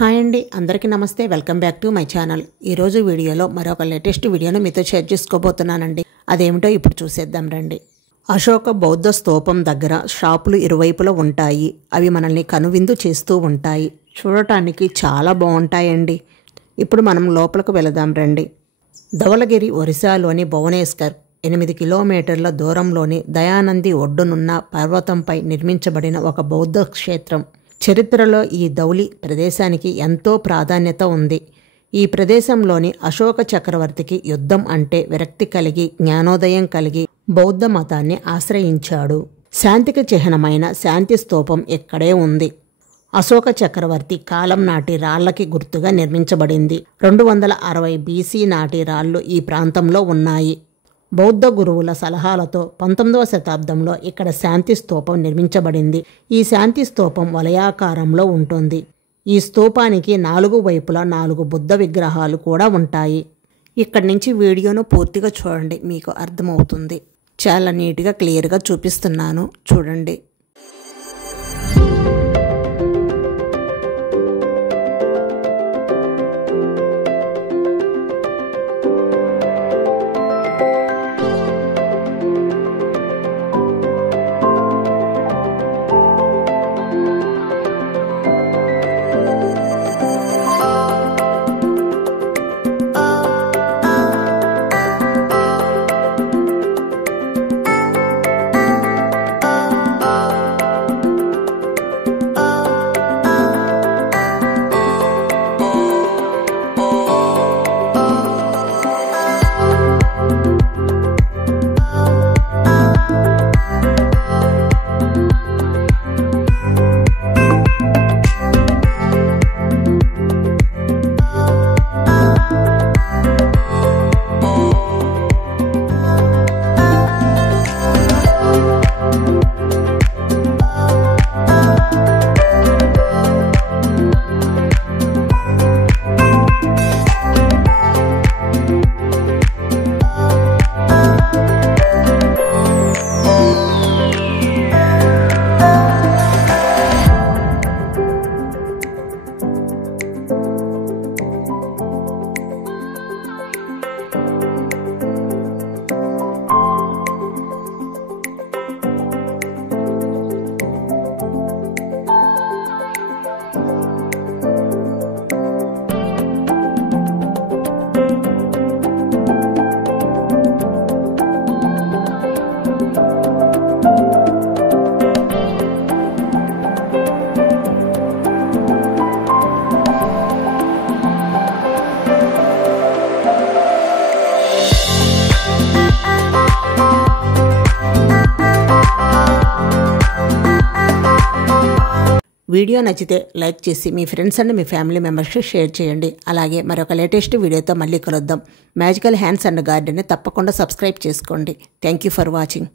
Hi అండి, అందరికీ నమస్తే. Welcome back to my channel. ఈరోజు వీడియోలో మరొక లేటెస్ట్ వీడియోను మీతో షేర్ చేసుకోబోతున్నానండి. అదేమిటో ఇప్పుడు చూసేద్దాం రండి. అశోక బౌద్ధ స్తూపం దగ్గర షాపులు ఇరువైపులా ఉంటాయి. అవి మనల్ని కనువిందు చేస్తూ ఉంటాయి. చూడటానికి చాలా బాగుంటాయండి. ఇప్పుడు మనం లోపలికి వెళదాం రండి. ధవళగిరి ఒరిస్సాలోని భువనేశ్వర్ 8 కిలోమీటర్ల దూరంలోని దయానంది ఒడ్డునున్న పర్వతంపై నిర్మించబడిన ఒక బౌద్ధ క్షేత్రం. చరిత్రలో ఈ ధౌలి ప్రదేశానికి ఎంతో ప్రాధాన్యత ఉంది. ఈ ప్రదేశంలోని అశోక చక్రవర్తికి యుద్ధం అంటే విరక్తి కలిగి జ్ఞానోదయం కలిగి బౌద్ధ మతాన్ని ఆశ్రయించాడు. శాంతికి చిహ్నమైన శాంతి స్తూపం ఇక్కడే ఉంది. అశోక చక్రవర్తి కాలం నాటి రాళ్లకి గుర్తుగా నిర్మించబడింది. 260 BC నాటి రాళ్లు ఈ ప్రాంతంలో ఉన్నాయి. బౌద్ధ గురువుల సలహాలతో 19వ శతాబ్దంలో ఇక్కడ శాంతి స్తూపం నిర్మించబడింది. ఈ శాంతి స్తూపం వలయాకారంలో ఉంటుంది. ఈ స్తూపానికి 4 వైపులా 4 బుద్ధ విగ్రహాలు కూడా ఉంటాయి. ఇక్కడి నుంచి వీడియోను పూర్తిగా చూడండి, మీకు అర్థమవుతుంది. చాలా నీట్గా క్లియర్గా చూపిస్తున్నాను, చూడండి. వీడియో నచ్చితే లైక్ చేసి మీ ఫ్రెండ్స్ అండ్ మీ ఫ్యామిలీ మెంబర్స్కి షేర్ చేయండి. అలాగే మరొక లేటెస్ట్ వీడియోతో మళ్ళీ కలుద్దాం. మ్యాజికల్ హ్యాండ్స్ అండ్ గార్డెన్ని తప్పకుండా సబ్స్క్రైబ్ చేసుకోండి. Thank you for watching.